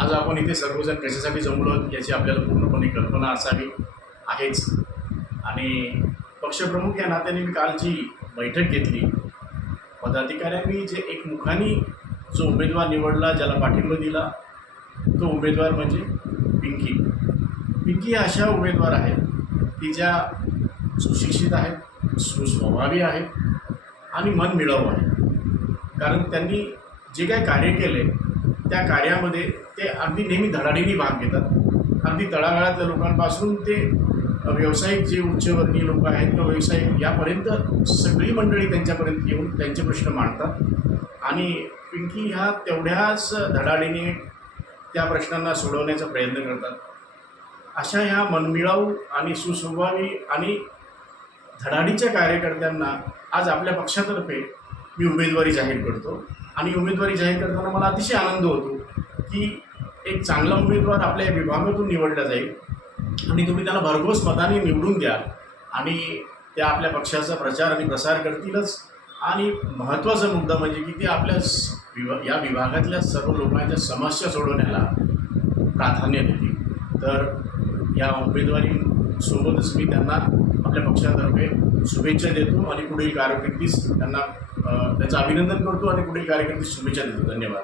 आज आपण इथे सर्वजण कशासाठी जमलो आहोत याची आपल्याला पूर्णपणे कल्पना असावी आहेच. आणि पक्षप्रमुख या नात्याने मी काल जी बैठक घेतली, पदाधिकाऱ्यांनी जे एकमुखाने जो उमेदवार निवडला, ज्याला पाठिंबा दिला, तो उमेदवार म्हणजे पिंकी. पिंकी ह्या अशा उमेदवार आहेत की ज्या सुशिक्षित आहेत, सुस्वभावी आहेत आणि मनमिळावू आहेत. कारण त्यांनी जे काही कार्य केले त्या कार्यामध्ये ते अगदी नेहमी धडाडीने भाग घेतात. अगदी तळागाळातल्या लोकांपासून ते व्यावसायिक जे उच्चवर्णीय लोक आहेत किंवा व्यावसायिक यापर्यंत सगळी मंडळी त्यांच्यापर्यंत येऊन त्यांचे प्रश्न मांडतात. आणि पिंकी ह्या तेवढ्याच धडाडीने त्या प्रश्नांना सोडवण्याचा प्रयत्न करतात. अशा ह्या मनमिळावू आणि सुस्वभावी आणि धडाडीच्या कार्यकर्त्यांना आज आपल्या पक्षातर्फे मी उमेदवारी जाहीर करतो. आणि उमेदवारी जाहीर करताना मला अतिशय आनंद होतो की एक चांगला उमेदवार आपल्या विभागातून निवडला जाईल आणि तुम्ही त्याला भरघोस मताने निवडून द्याल आणि त्या आपल्या पक्षाचा प्रचार आणि प्रसार करतीलच. आणि महत्त्वाचा मुद्दा म्हणजे की ते आपल्या या विभागातल्या सर्व लोकांच्या समस्या सोडवण्याला प्राधान्य देतील. तर या उमेदवारीसोबतच मी त्यांना आपल्या पक्षातर्फे शुभेच्छा देतो आणि पुढील कारकिर्दीस त्यांना त्याचं अभिनंदन करतो आणि पुढील कारकिर्दीस शुभेच्छा देतो. धन्यवाद.